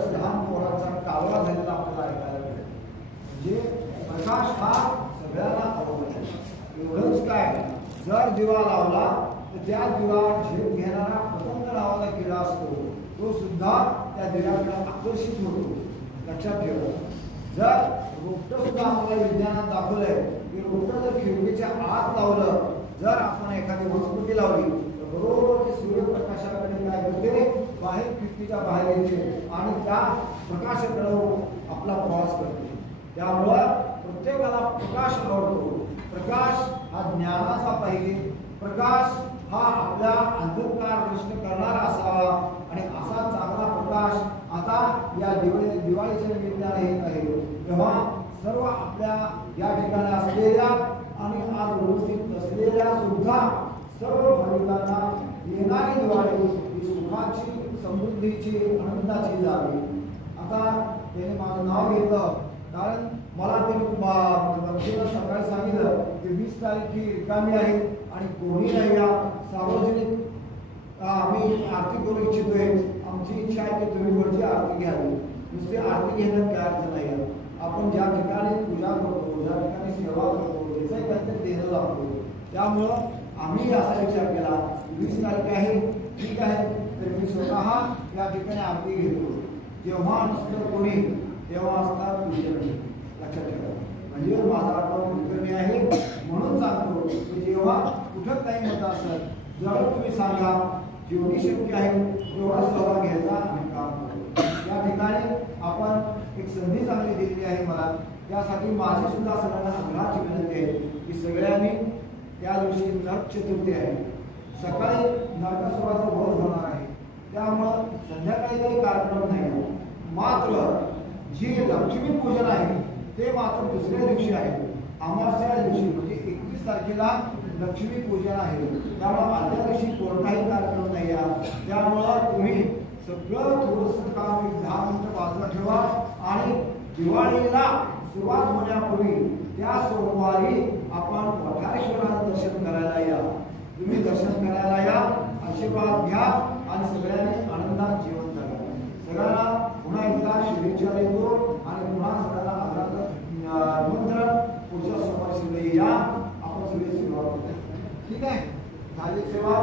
बऱ्याच लहान पोरांचा कालवा झालेला आपल्याला ऐकायला मिळेल. म्हणजे प्रकाश हा सगळ्यांना आवडतो. एवढंच काय, जर दिवा लावला तर त्या दिवा झेप घेणारा पतंग नावाचा किडा असतो, तो सुद्धा त्या दिव्याकडे आकर्षित होतो. लक्षात ठेवा. जर रोपटं सुद्धा आपल्याला विज्ञानात दाखवलंय की रोपटं जर खिडकीच्या आत लावलं, जर आपण एखादी वनस्पती लावली तर बरोबर ते सूर्यप्रकाशाकडे काय करते, बाहेर खिडकीच्या बाहेर येते आणि त्या प्रकाशाकडे आपला प्रवास करते. त्यामुळं प्रत्येकाला प्रकाश आवडतो. प्रकाश हा ज्ञानाचा पाहिजे. प्रकाश हा आपल्या अंधकार नष्ट करणारा असावा आणि असा चांगला प्रकाश आता या दिवाळीच्या निमित्ताने येत आहे. तेव्हा सर्व आपल्या या ठिकाणी असलेल्या आणि आज उपस्थित नसलेल्या सुद्धा सर्व भाविकांना येणारी दिवाळी ही सुखाची, समृद्धीची, आनंदाची जावी. आता त्याने माझं नाव घेतलं कारण मला त्यांनी सकाळी सांगितलं की 20 तारीख ही रिकामी आहे आणि कोणी नाही या सार्वजनिक आम्ही आरती करू इच्छितोय. आमची इच्छा आहे की तुम्ही वरची आरती घ्यावी. नुसती आरती घेण्यात काय अर्थ नाही आहे. आपण ज्या ठिकाणी पूजा करतो, ज्या ठिकाणी सेवा करतो, त्याचाही काहीतरी देणं लागतो. त्यामुळं आम्ही असा विचार केला 20 तारीख आहे, ठीक आहे, तर मी स्वतः या ठिकाणी आरती घेतो. जेव्हा नसतं कोणी तेव्हा असतात कुलकर्णी. लक्षात ठेवा. म्हणजे माझा आठवडा कुलकर्णी आहे म्हणून सांगतो की जेव्हा कुठं काही मत असेल, जर तुम्ही सांगा जेवढी शक्य आहे तेवढा सहभाग घ्यायचा आणि काम करतो. या ठिकाणी आपण एक संधी चांगली दिलेली आहे मला. त्यासाठी माझी सुद्धा सगळ्यांना आग्रहाची विनंती आहे की सगळ्यांनी त्या दिवशी नरक चतुर्थी आहे, सकाळी नरकासुराचा वध होणार आहे. त्यामुळं संध्याकाळी काही कार्यक्रम नाही. मात्र जी लक्ष्मी पूजन आहे ते मात्र दुसऱ्या दिवशी आहे. अमावस्या दिवशी म्हणजे 21 तारखेला लक्ष्मी पूजन आहे. त्यामुळे आदल्या दिवशी कोणताही कार्यक्रम नाही आहे. त्यामुळं तुम्ही सगळं थोडंसं काम 10 मिनिटं बाजूला ठेवा आणि दिवाळीला सुरुवात होण्यापूर्वी त्या सोमवारी आपण वठारेश्वराचं दर्शन करायला या. तुम्ही दर्शन करायला या, आशीर्वाद घ्या आणि सगळ्यांनी आनंदात जीवन जगा. सगळ्यांना पुन्हा एकदा शुभेच्छा देतो आणि पुन्हा सगळ्यांना निमंत्रण पुढच्या सोमवारी या. आपण सगळे सेवा करू. ठीक आहे. झाली सेवा.